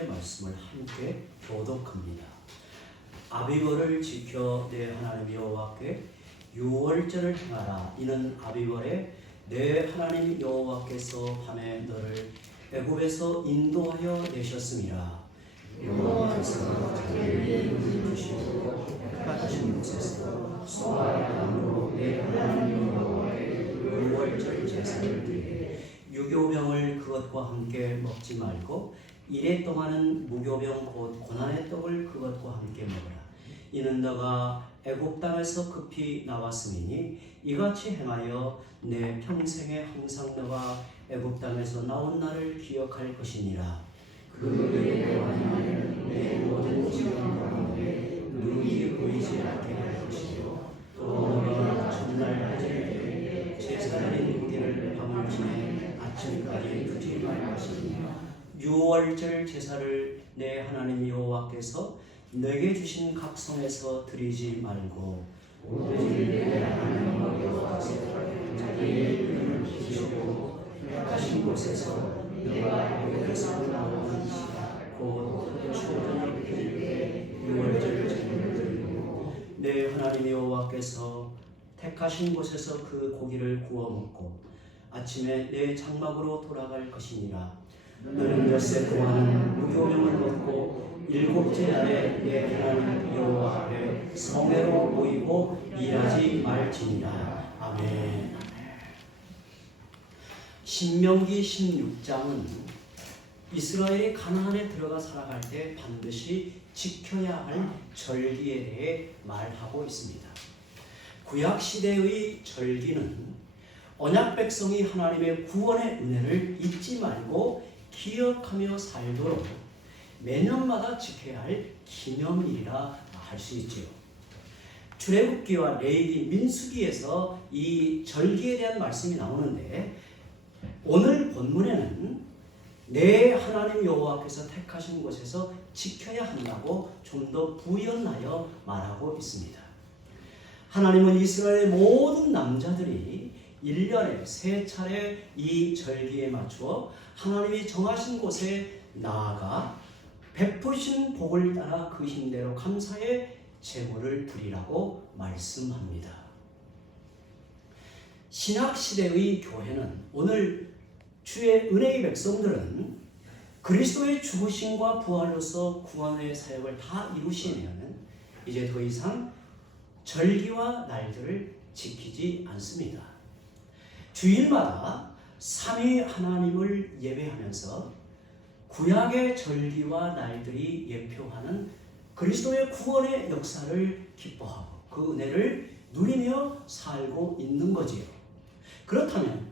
6절의 말씀을 함께 교독합니다. 아비벌을 지켜 내 하나님 여호와께 유월절을 행하라. 이는 아비벌에 내 하나님 여호와께서 밤에 너를 애굽에서 인도하여 내셨음이라. 여호와께서 자기를 위해 눈을 부시고 택하신 곳에서 소와 양으로 내 하나님 여호와께 유월절 제사를 드리되 유교병을 그것과 함께 먹지 말고 이래 동안은 무교병 곧 고난의 떡을 그것과 함께 먹으라. 이는 너가 애굽 땅에서 급히 나왔음이니 이같이 행하여 내 평생에 항상 너가 애굽 땅에서 나온 날을 기억할 것이니라. 그의 여호와는 내 모든 지경 가운데 눈이 보이지 않게 할 것이요 또 너가 전날 낮에 제사드린 고기를 밤을 지내 아침까지 두지 말 것이니라. 유월절 제사를 내 하나님 여호와께서 내게 주신 각 성에서 드리지 말고 오직 내 하나님 여호와께서 자기의 이름을 부시고 택하신 곳에서 내가 애굽에서 나온 시각 곧 초저녁 때에 유월절 제물을 드리고 내 하나님 여호와께서 택하신 곳에서 그 고기를 구워 먹고 아침에 내 장막으로 돌아갈 것이니라. 너는 엿새 동안 무교병을 먹고 일곱째 날에 내 하나님 여호와 앞에 성회로 모이고 일하지 말지니라. 아멘. 신명기 16장은 이스라엘이 가나안에 들어가 살아갈 때 반드시 지켜야 할 절기에 대해 말하고 있습니다. 구약 시대의 절기는 언약 백성이 하나님의 구원의 은혜를 잊지 말고 기억하며 살도록 매년마다 지켜야 할 기념일이라 할 수 있지요. 출애굽기와 레위기, 민수기에서 이 절기에 대한 말씀이 나오는데 오늘 본문에는 내 하나님 여호와께서 택하신 곳에서 지켜야 한다고 좀 더 부연하여 말하고 있습니다. 하나님은 이스라엘의 모든 남자들이 1년에 3차례 이 절기에 맞추어 하나님이 정하신 곳에 나아가 베푸신 복을 따라 그 힘대로 감사의 제물을 드리라고 말씀합니다. 신약시대의 교회는 오늘 주의 은혜의 백성들은 그리스도의 죽으심과 부활로서 구원의 사역을 다 이루시면 이제 더 이상 절기와 날들을 지키지 않습니다. 주일마다 삼위 하나님을 예배하면서 구약의 절기와 날들이 예표하는 그리스도의 구원의 역사를 기뻐하고 그 은혜를 누리며 살고 있는 거지요. 그렇다면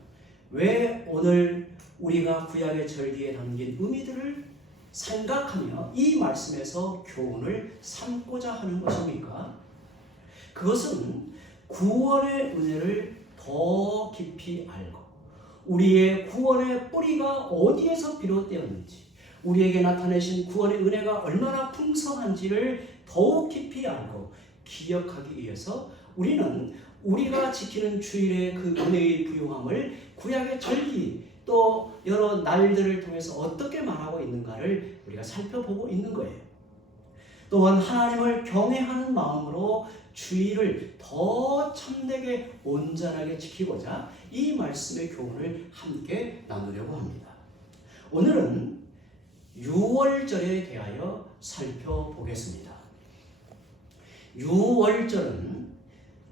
왜 오늘 우리가 구약의 절기에 담긴 의미들을 생각하며 이 말씀에서 교훈을 삼고자 하는 것입니까? 그것은 구원의 은혜를 더 깊이 알고 우리의 구원의 뿌리가 어디에서 비롯되었는지 우리에게 나타내신 구원의 은혜가 얼마나 풍성한지를 더욱 깊이 알고 기억하기 위해서 우리는 우리가 지키는 주일의 그 은혜의 부요함을 구약의 절기 또 여러 날들을 통해서 어떻게 말하고 있는가를 우리가 살펴보고 있는 거예요. 또한 하나님을 경외하는 마음으로 주일을 더 참되게 온전하게 지키고자 이 말씀의 교훈을 함께 나누려고 합니다. 오늘은 유월절에 대하여 살펴보겠습니다. 유월절은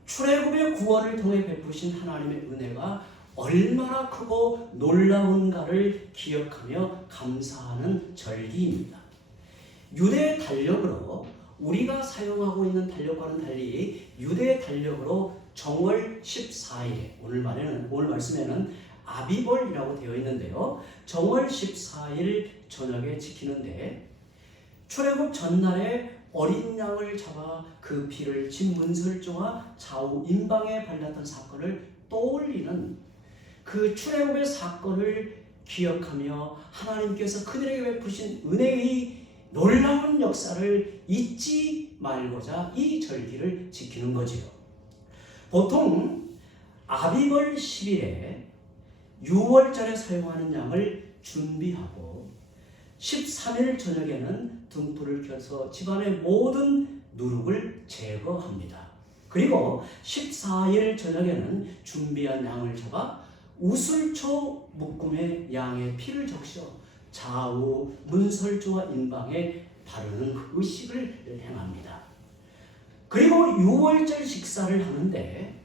출애굽의 구원을 통해 베푸신 하나님의 은혜가 얼마나 크고 놀라운가를 기억하며 감사하는 절기입니다. 유대 달력으로 우리가 사용하고 있는 달력과는 달리 유대 달력으로 정월 14일에 오늘 말씀에는 아비벌이라고 되어 있는데요. 정월 14일 저녁에 지키는데 출애굽 전날에 어린 양을 잡아 그 피를 진 문설주와 좌우 임방에 발랐던 사건을 떠올리는 그 출애굽의 사건을 기억하며 하나님께서 그들에게 베푸신 은혜의 놀라운 역사를 잊지 말고자 이 절기를 지키는 거지요. 보통 아비벌 10일에 유월절에 사용하는 양을 준비하고 13일 저녁에는 등불을 켜서 집안의 모든 누룩을 제거합니다. 그리고 14일 저녁에는 준비한 양을 잡아 우슬초 묶음에 양의 피를 적셔 좌우 문설주와 인방에 바르는 의식을 행합니다. 그리고 유월절 식사를 하는데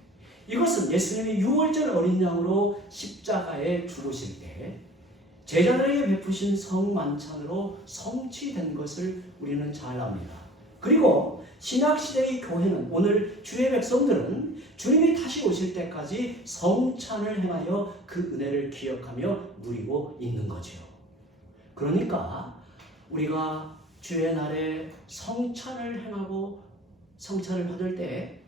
이것은 예수님이 유월절 어린 양으로 십자가에 죽으실 때 제자들에게 베푸신 성만찬으로 성취된 것을 우리는 잘 압니다. 그리고 신약시대의 교회는 오늘 주의 백성들은 주님이 다시 오실 때까지 성찬을 행하여 그 은혜를 기억하며 누리고 있는 거죠. 그러니까 우리가 주의 날에 성찬을 행하고 성찬을 받을 때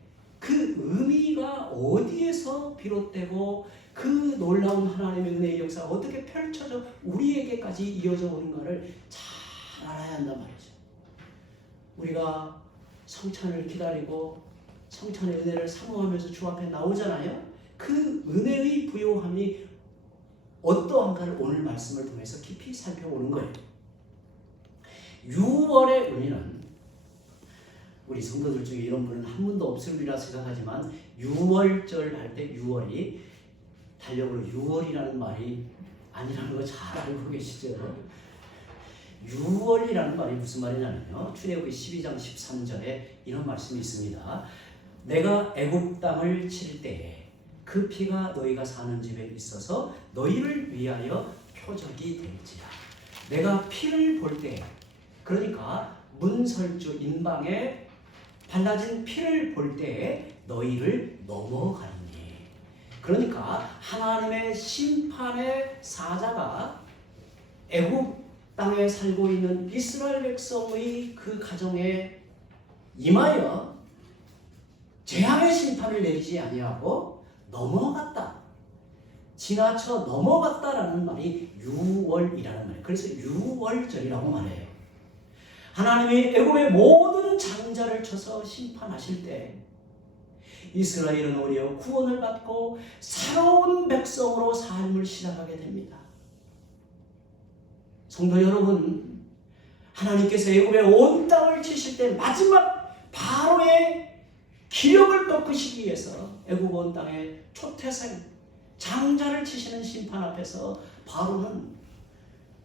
그 의미가 어디에서 비롯되고 그 놀라운 하나님의 은혜의 역사가 어떻게 펼쳐져 우리에게까지 이어져 오는가를 잘 알아야 한단 말이죠. 우리가 성찬을 기다리고 성찬의 은혜를 사모하면서 주 앞에 나오잖아요. 그 은혜의 부요함이 어떠한가를 오늘 말씀을 통해서 깊이 살펴보는 거예요. 6월의 의미는 우리 성도들 중에 이런 분은 한 분도 없으리라 생각하지만 6월절 할 때 6월이 달력으로 6월이라는 말이 아니라는 거 잘 알고 계시죠? 6월이라는 말이 무슨 말이냐면요. 출애굽기 12장 13절에 이런 말씀이 있습니다. 내가 애굽 땅을 칠 때에 그 피가 너희가 사는 집에 있어서 너희를 위하여 표적이 될지라. 내가 피를 볼 때, 그러니까 문설주 인방에 발라진 피를 볼 때에 너희를 넘어가리니. 그러니까 하나님의 심판의 사자가 애굽 땅에 살고 있는 이스라엘 백성의 그 가정에 임하여 재앙의 심판을 내리지 아니하고 넘어갔다, 지나쳐 넘어갔다라는 말이 6월이라는 말이에요. 그래서 6월절이라고 말해요. 하나님이 애굽의 모든 장자를 쳐서 심판하실 때 이스라엘은 오히려 구원을 받고 새로운 백성으로 삶을 시작하게 됩니다. 성도 여러분, 하나님께서 애굽의 온 땅을 치실 때 마지막 바로의 기력을 꺾으시기 위해서 애굽 온 땅의 초태생 장자를 치시는 심판 앞에서 바로는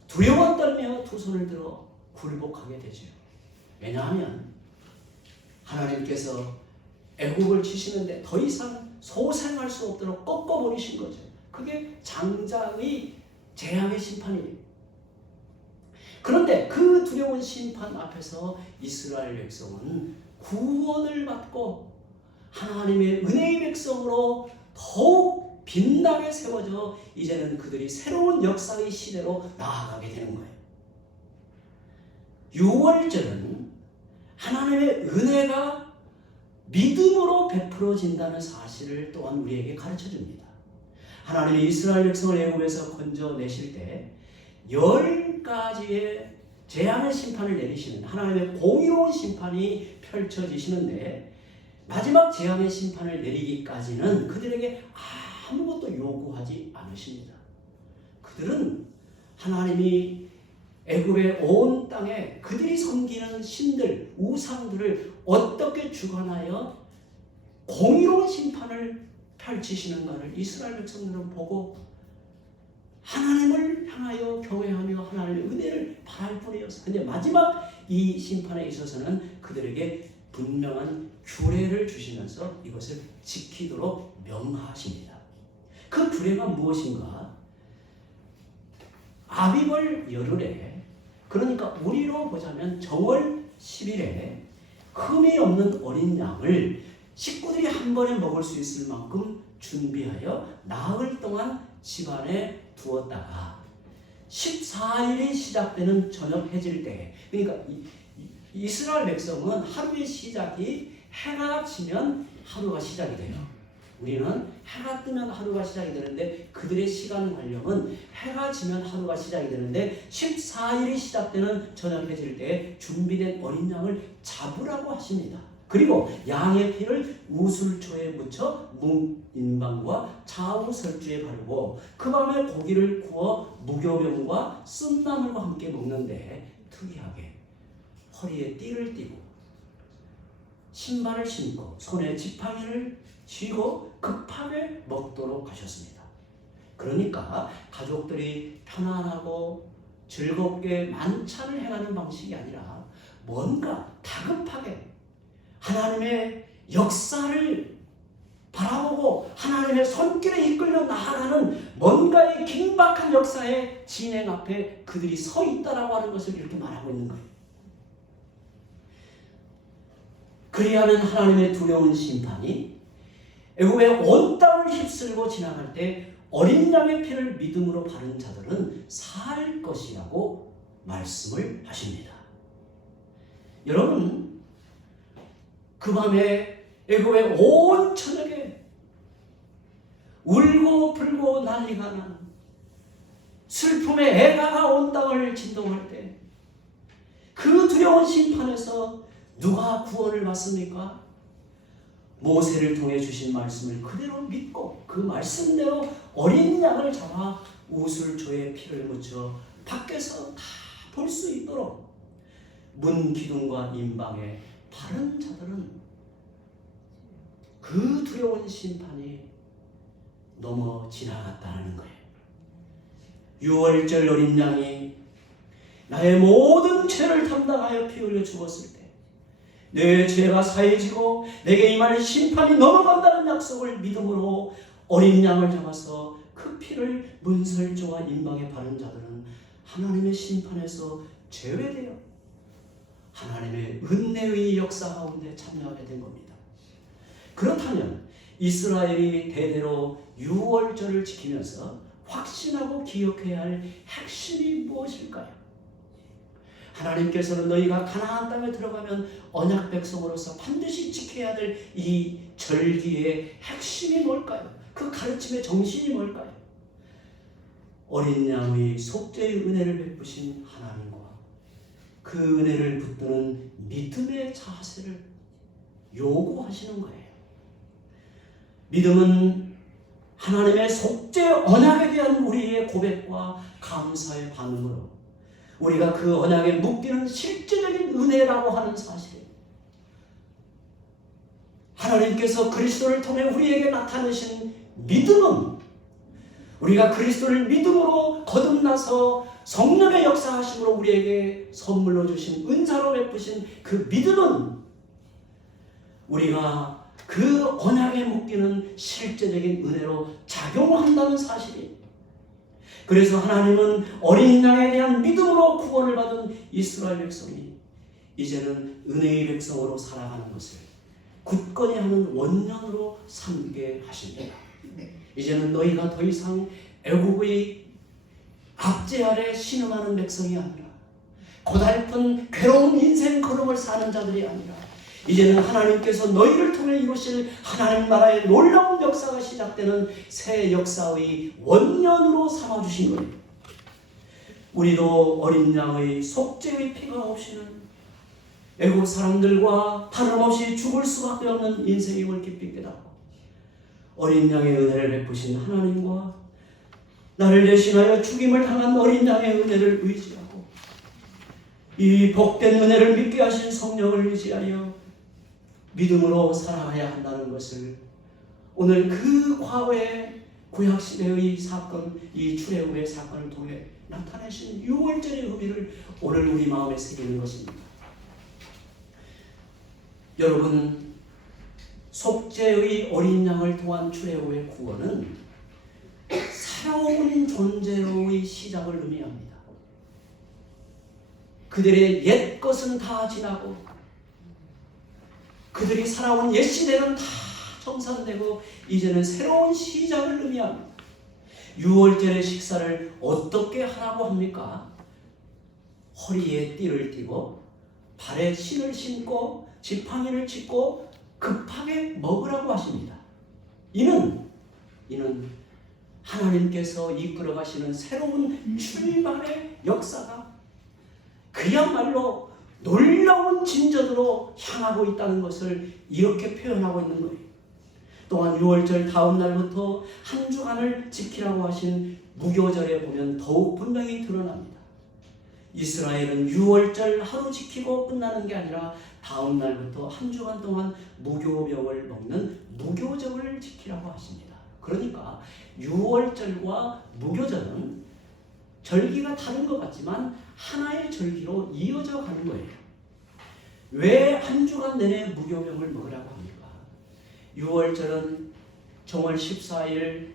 두려워 떨며 두 손을 들어 굴복하게 되죠. 왜냐하면 하나님께서 애굽을 치시는데 더 이상 소생할 수 없도록 꺾어버리신 거죠. 그게 장자의 재앙의 심판이에요. 그런데 그 두려운 심판 앞에서 이스라엘 백성은 구원을 받고 하나님의 은혜의 백성으로 더욱 빛나게 세워져 이제는 그들이 새로운 역사의 시대로 나아가게 되는 거예요. 6월절은 하나님의 은혜가 믿음으로 베풀어진다는 사실을 또한 우리에게 가르쳐줍니다. 하나님이 이스라엘 백성을 애굽에서 건져내실 때 10가지의 재앙의 심판을 내리시는 하나님의 공의로운 심판이 펼쳐지시는데 마지막 재앙의 심판을 내리기까지는 그들에게 아무것도 요구하지 않으십니다. 그들은 하나님이 애굽의 온 땅에 그들이 섬기는 신들, 우상들을 어떻게 주관하여 공의로운 심판을 펼치시는가를 이스라엘 백성들은 보고 하나님을 향하여 경외하며 하나님의 은혜를 바랄 뿐이었어요. 근데 마지막 이 심판에 있어서는 그들에게 분명한 규례를 주시면서 이것을 지키도록 명하십니다. 그 규례가 무엇인가? 아비벌 열흘에, 그러니까 우리로 보자면 정월 10일에 흠이 없는 어린 양을 식구들이 한 번에 먹을 수 있을 만큼 준비하여 나흘 동안 집안에 두었다가 14일이 시작되는 저녁 해질 때, 그러니까 이스라엘 백성은 하루의 시작이 해가 지면 하루가 시작이 돼요. 우리는 해가 뜨면 하루가 시작이 되는데 그들의 시간 관념은 해가 지면 하루가 시작이 되는데 14일이 시작되는 저녁 해질 때 준비된 어린 양을 잡으라고 하십니다. 그리고 양의 피를 우슬초에 묻혀 문인방과 좌우 설주에 바르고 그 밤에 고기를 구워 무교병과 쓴나물과 함께 먹는데 특이하게 허리에 띠를 띠고 신발을 신고 손에 지팡이를 쥐고 급하게 먹도록 하셨습니다. 그러니까 가족들이 편안하고 즐겁게 만찬을 행하는 방식이 아니라 뭔가 다급하게 하나님의 역사를 바라보고 하나님의 손길에 이끌려 나아가는 뭔가의 긴박한 역사의 진행 앞에 그들이 서 있다라고 하는 것을 이렇게 말하고 있는 거예요. 그리하면 하나님의 두려운 심판이 애굽의 온 땅을 휩쓸고 지나갈 때 어린 양의 피를 믿음으로 바른 자들은 살 것이라고 말씀을 하십니다. 여러분, 그 밤에 애굽의 온 저녁에 울고 불고 난리가 나는 슬픔의 애가가 온 땅을 진동할 때 그 두려운 심판에서 누가 구원을 받습니까? 모세를 통해 주신 말씀을 그대로 믿고 그 말씀대로 어린 양을 잡아 우슬초에 피를 묻혀 밖에서 다 볼 수 있도록 문 기둥과 임방에 바른 자들은 그 두려운 심판이 넘어 지나갔다는 거예요. 유월절 어린 양이 나의 모든 죄를 담당하여 피 흘려 죽었을 때 내 죄가 사해지고 내게 임할 심판이 넘어간다는 약속을 믿음으로 어린 양을 잡아서 그 피를 문설주와 임방에 바른 자들은 하나님의 심판에서 제외되어 하나님의 은혜의 역사 가운데 참여하게 된 겁니다. 그렇다면 이스라엘이 대대로 유월절을 지키면서 확신하고 기억해야 할 핵심이 무엇일까요? 하나님께서는 너희가 가나안 땅에 들어가면 언약 백성으로서 반드시 지켜야 될 이 절기의 핵심이 뭘까요? 그 가르침의 정신이 뭘까요? 어린 양의 속죄의 은혜를 베푸신 하나님과 그 은혜를 붙드는 믿음의 자세를 요구하시는 거예요. 믿음은 하나님의 속죄 언약에 대한 우리의 고백과 감사의 반응으로 우리가 그 언약에 묶이는 실제적인 은혜라고 하는 사실이에요. 하나님께서 그리스도를 통해 우리에게 나타내신 믿음은 우리가 그리스도를 믿음으로 거듭나서 성령의 역사하심으로 우리에게 선물로 주신 은사로 베푸신 그 믿음은 우리가 그 언약에 묶이는 실제적인 은혜로 작용한다는 사실이에요. 그래서 하나님은 어린 양에 대한 믿음으로 구원을 받은 이스라엘 백성이 이제는 은혜의 백성으로 살아가는 것을 굳건히 하는 원년으로 삼게 하십니다. 이제는 너희가 더 이상 애국의 압제 아래 신음하는 백성이 아니라 고달픈 괴로운 인생 걸음을 사는 자들이 아니라 이제는 하나님께서 너희를 통해 이루실 하나님 나라의 놀라운 역사가 시작되는 새 역사의 원년으로 삼아주신 거예요. 우리도 어린 양의 속죄의 피가 없이는 애국 사람들과 다름없이 죽을 수밖에 없는 인생임을 깊이 깨닫고 어린 양의 은혜를 베푸신 하나님과 나를 대신하여 죽임을 당한 어린 양의 은혜를 의지하고 이 복된 은혜를 믿게 하신 성령을 의지하여 믿음으로 살아가야 한다는 것을 오늘 그 과거의 구약시대의 사건, 이 출애굽의 사건을 통해 나타내신 유월절의 의미를 오늘 우리 마음에 새기는 것입니다. 여러분, 속죄의 어린 양을 통한 출애굽의 구원은 새로운 존재로의 시작을 의미합니다. 그들의 옛 것은 다 지나고 그들이 살아온 옛 시대는 다 청산되고 이제는 새로운 시작을 의미합니다. 유월절의 식사를 어떻게 하라고 합니까? 허리에 띠를 띠고 발에 신을 신고 지팡이를 짚고 급하게 먹으라고 하십니다. 이는 하나님께서 이끌어 가시는 새로운 출발의 역사가 그야말로 놀라운 진전으로 향하고 있다는 것을 이렇게 표현하고 있는 거예요. 또한 6월절 다음 날부터 한 주간을 지키라고 하신 무교절에 보면 더욱 분명히 드러납니다. 이스라엘은 6월절 하루 지키고 끝나는 게 아니라 다음 날부터 한 주간 동안 무교병을 먹는 무교절을 지키라고 하십니다. 그러니까 6월절과 무교절은 절기가 다른 것 같지만 하나의 절기로 이어져 가는 거예요. 왜 한 주간 내내 무교병을 먹으라고 합니까? 6월절은 정월 14일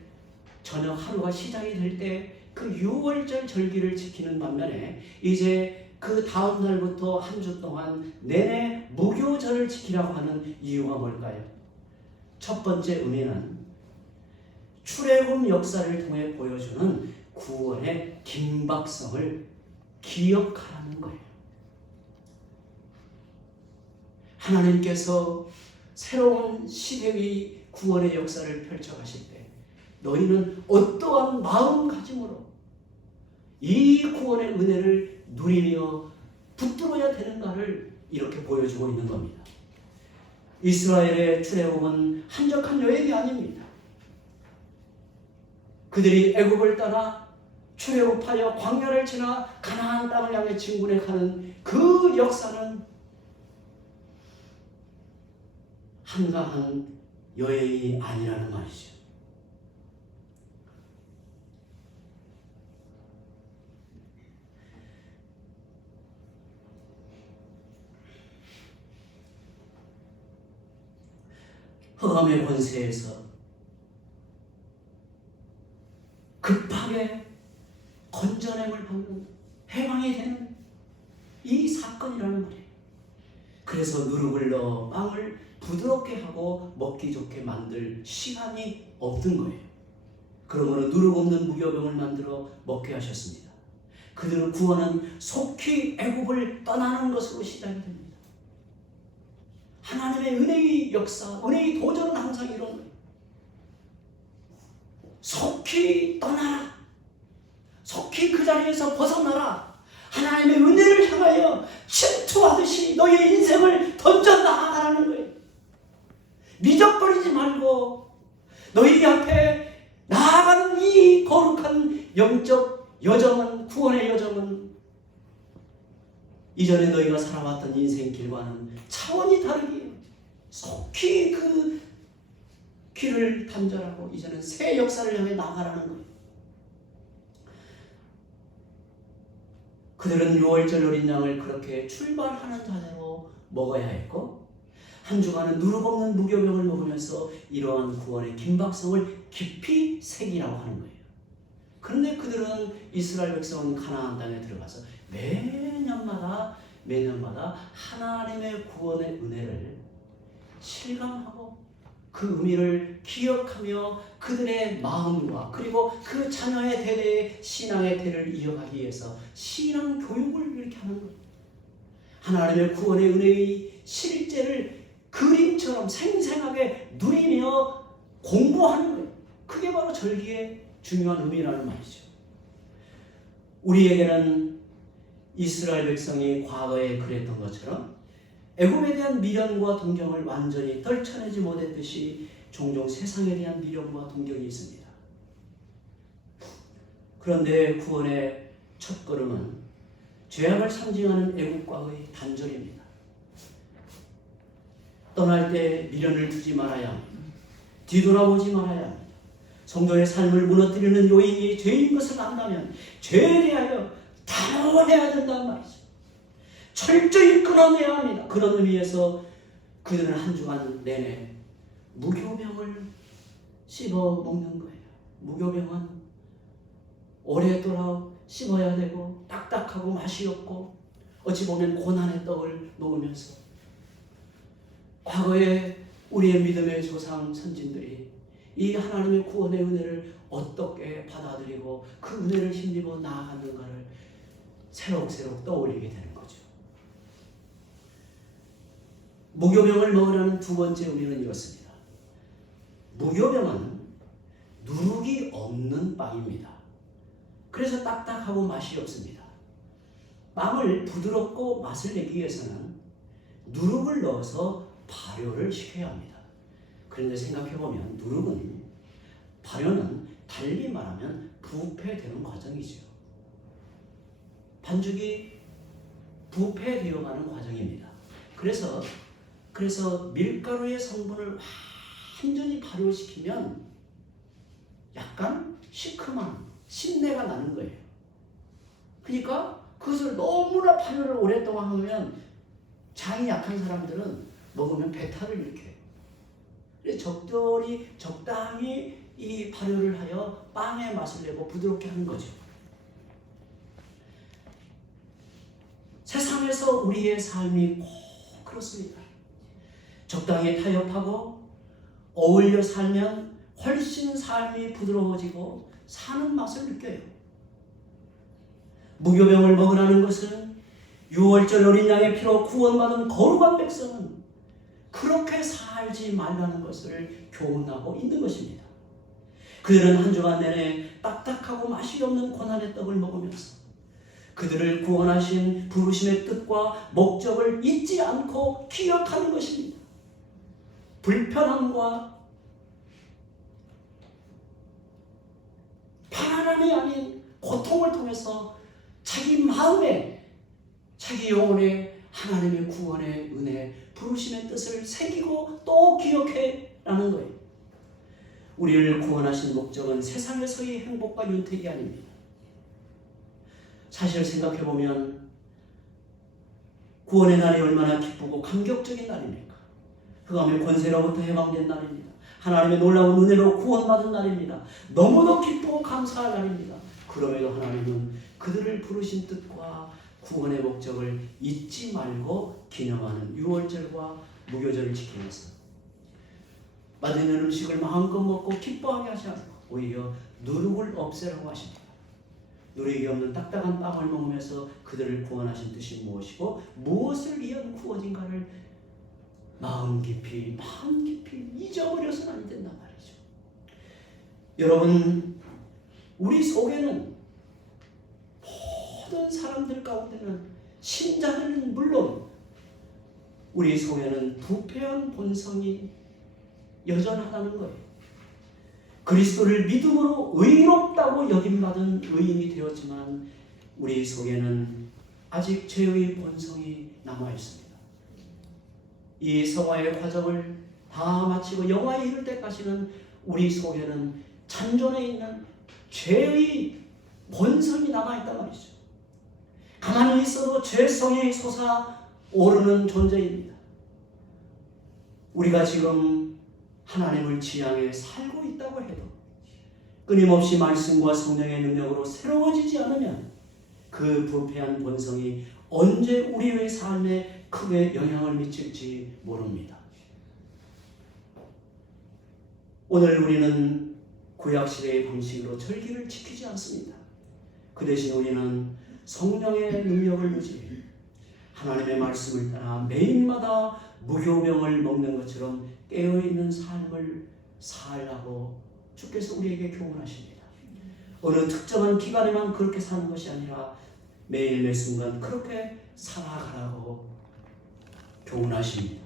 저녁 하루가 시작이 될 때 그 6월절 절기를 지키는 반면에 이제 그 다음 날부터 한 주 동안 내내 무교절을 지키라고 하는 이유가 뭘까요? 첫 번째 의미는 출애굽 역사를 통해 보여주는 구원의 긴박성을 기억하라는 거예요. 하나님께서 새로운 시대의 구원의 역사를 펼쳐가실 때 너희는 어떠한 마음가짐으로 이 구원의 은혜를 누리며 붙들어야 되는가를 이렇게 보여주고 있는 겁니다. 이스라엘의 출애굽은 한적한 여행이 아닙니다. 그들이 애굽을 떠나 출애굽하여 광야를 지나 가나안 땅을 향해 진군해 가는 그 역사는 한가한 여행이 아니라는 말이죠. 흑암의 권세에서 급하게 건져냄을 받는 해방이 되는 이 사건이라는 말이에요. 그래서 누룩을 넣어 빵을 부드럽게 하고 먹기 좋게 만들 시간이 없는 거예요. 그러므로 누룩 없는 무교병을 만들어 먹게 하셨습니다. 그들의 구원은 속히 애굽을 떠나는 것으로 시작이 됩니다. 하나님의 은혜의 역사, 은혜의 도전은 항상 이런 거예요. 속히 떠나라. 속히 그 자리에서 벗어나라. 하나님의 은혜를 향하여 침투하듯이 너의 인생을 던져 나아가라는 거예요. 미적거리지 말고 너희 앞에 나아가는 이 거룩한 영적 여정은, 구원의 여정은 이전에 너희가 살아왔던 인생길과는 차원이 다르게 속히 그 길을 단절하고 이제는 새 역사를 향해 나아가라는 거예요. 그들은 6월절 어린 양을 그렇게 출발하는 자세로 먹어야 했고 한 주간은 누룩 없는 무교병을 먹으면서 이러한 구원의 긴박성을 깊이 새기라고 하는 거예요. 그런데 그들은 이스라엘 백성은 가나안 땅에 들어가서 매년마다 하나님의 구원의 은혜를 실감하고 그 의미를 기억하며 그들의 마음과 그리고 그 자녀의 대대의 신앙의 대를 이어가기 위해서 신앙 교육을 이렇게 하는 거예요. 하나님의 구원의 은혜의 실제를 그림처럼 생생하게 누리며 공부하는 거예요. 그게 바로 절기의 중요한 의미라는 말이죠. 우리에게는 이스라엘 백성이 과거에 그랬던 것처럼 애굽에 대한 미련과 동경을 완전히 떨쳐내지 못했듯이 종종 세상에 대한 미련과 동경이 있습니다. 그런데 구원의 첫걸음은 죄악을 상징하는 애국과의 단절입니다. 떠날 때 미련을 두지 말아야 합니다. 뒤돌아보지 말아야 합니다. 성도의 삶을 무너뜨리는 요인이 죄인 것을 안다면 죄에 대하여 단호해야 된다는 말이죠. 철저히 끊어내야 합니다. 그런 의미에서 그들은 한 주간 내내 무교병을 씹어 먹는 거예요. 무교병은 오래도록 씹어야 되고 딱딱하고 맛이 없고 어찌 보면 고난의 떡을 먹으면서 과거에 우리의 믿음의 조상 선진들이 이 하나님의 구원의 은혜를 어떻게 받아들이고 그 은혜를 힘입어 나아갔는가를 새록새록 떠올리게 되는 거죠. 무교병을 먹으라는 두 번째 의미는 이렇습니다. 무교병은 누룩이 없는 빵입니다. 그래서 딱딱하고 맛이 없습니다. 빵을 부드럽고 맛을 내기 위해서는 누룩을 넣어서 발효를 시켜야 합니다. 그런데 생각해보면 발효는 달리 말하면 부패되는 과정이죠. 반죽이 부패되어가는 과정입니다. 그래서 밀가루의 성분을 완전히 발효시키면 약간 시큼한 신내가 나는 거예요. 그러니까 그것을 너무나 발효를 오랫동안 하면 장이 약한 사람들은 먹으면 배탈을 일으켜요. 그래서 적당히 이 발효를 하여 빵의 맛을 내고 부드럽게 하는 거죠. 세상에서 우리의 삶이 꼭 그렇습니다. 적당히 타협하고 어울려 살면 훨씬 삶이 부드러워지고 사는 맛을 느껴요. 무교병을 먹으라는 것은 유월절 어린 양의 피로 구원받은 거룩한 백성은 그렇게 살지 말라는 것을 교훈하고 있는 것입니다. 그들은 한 주간 내내 딱딱하고 맛이 없는 고난의 떡을 먹으면서 그들을 구원하신 부르심의 뜻과 목적을 잊지 않고 기억하는 것입니다. 불편함과 편안함이 아닌 고통을 통해서 자기 마음에, 자기 영혼에 하나님의 구원의 은혜, 부르심의 뜻을 새기고 또 기억해라는 거예요. 우리를 구원하신 목적은 세상에서의 행복과 윤택이 아닙니다. 사실 생각해보면 구원의 날이 얼마나 기쁘고 감격적인 날입니까? 흑암의 권세로부터 해방된 날입니다. 하나님의 놀라운 은혜로 구원받은 날입니다. 너무도 기쁘고 감사할 날입니다. 그럼에도 하나님은 그들을 부르신 뜻과 구원의 목적을 잊지 말고 기념하는 유월절과 무교절을 지키면서 맛있는 음식을 마음껏 먹고 기뻐하게 하지 않고 오히려 누룩을 없애라고 하십니다. 누룩이 없는 딱딱한 빵을 먹으면서 그들을 구원하신 뜻이 무엇이고 무엇을 위한 구원인가를 마음 깊이 잊어버려서는 안 된단 말이죠. 여러분, 우리 속에는 모든 사람들 가운데는 신자들은 물론 우리 속에는 부패한 본성이 여전하다는 거예요. 그리스도를 믿음으로 의롭다고 여김받은 의인이 되었지만 우리 속에는 아직 죄의 본성이 남아있습니다. 이 성화의 과정을 다 마치고 영화에 이를 때까지는 우리 속에는 잔존에 있는 죄의 본성이 남아있단 말이죠. 가만히 있어도 죄성이 솟아오르는 존재입니다. 우리가 지금 하나님을 지향해 살고 있다고 해도 끊임없이 말씀과 성령의 능력으로 새로워지지 않으면 그 부패한 본성이 언제 우리의 삶에 크게 영향을 미칠지 모릅니다. 오늘 우리는 구약시대의 방식으로 절기를 지키지 않습니다. 그 대신 우리는 성령의 능력을 의지해 하나님의 말씀을 따라 매일마다 무교병을 먹는 것처럼 깨어있는 삶을 살라고 주께서 우리에게 교훈하십니다. 어느 특정한 기간에만 그렇게 사는 것이 아니라 매일 매 순간 그렇게 살아가라고 교훈하십니다.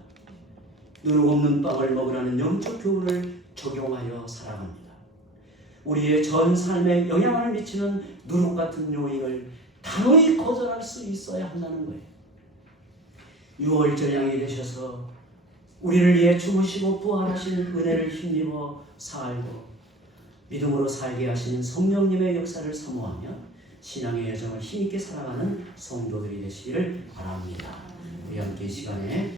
누룩 없는 빵을 먹으라는 영적 교훈을 적용하여 살아갑니다. 우리의 전 삶에 영향을 미치는 누룩 같은 요인을 단호히 거절할 수 있어야 한다는 거예요. 유월절 양이 되셔서 우리를 위해 죽으시고 부활하신 은혜를 힘입어 살고 믿음으로 살게 하시는 성령님의 역사를 사모하며 신앙의 여정을 힘있게 살아가는 성도들이 되시기를 바랍니다. 우리 함께 이 시간에